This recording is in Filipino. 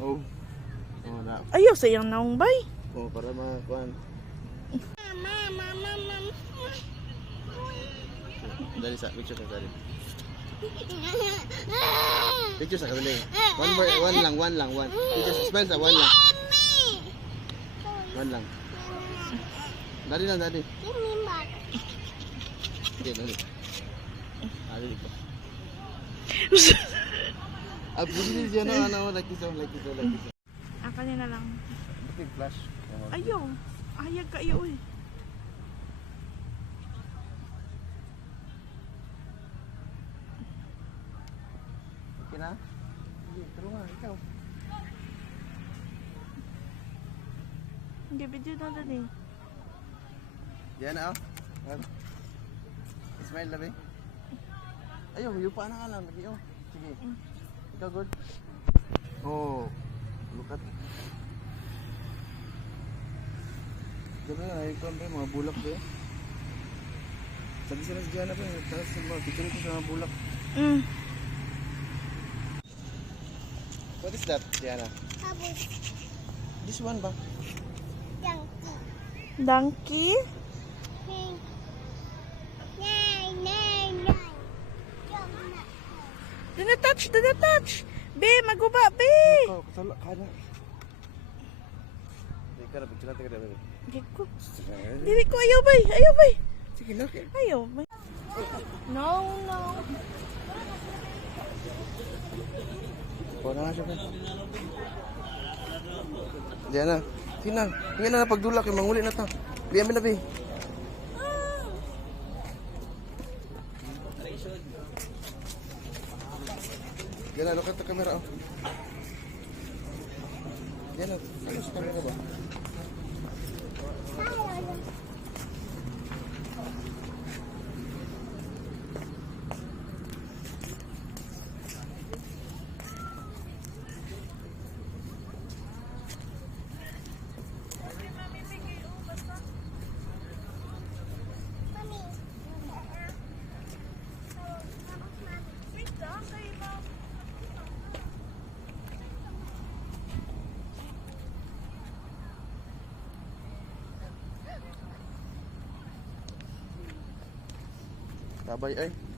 Oh. Oh, na. Ayaw sa iyang naong bay. Oh, para makuan. Dali sa picture sa dali. Picture sa kabili. One lang. Picture smile sa one lang. One lang. Dali lang, dali. Okay, dali. Dali ko. Abdul dia na ano like this. Kanina lang. Big flash. Ayaw. Hayag ka iyo eh. Okay na? Hindi, tulungan ikaw. Hindi, video na dali. Diyan na, oh. Smile na ba? Ayaw, yupa na ka lang. Oh. Sige. Ikaw good? Oh. Look at. Diba na, ikaw ba mga bulak ba? Sabi sila sa Diana ba? Tapos picture ko sa mga bulak. What is that, Diana? Habos. This one ba? Donkey? Dina touch. Be, maguba, be. Ikaw, katala, kada. Ikaw na, picture natin ka na. Dili ko, ayaw bay. Sige na, Ayaw bay. No. Kuha na nga siya. Diana, Tinang. Hindi na pagdulak, yung manguli na ito. Biyan mo na, Bi. Diana, look at the camera. Diana, ano sa camera ba? Tabay ay.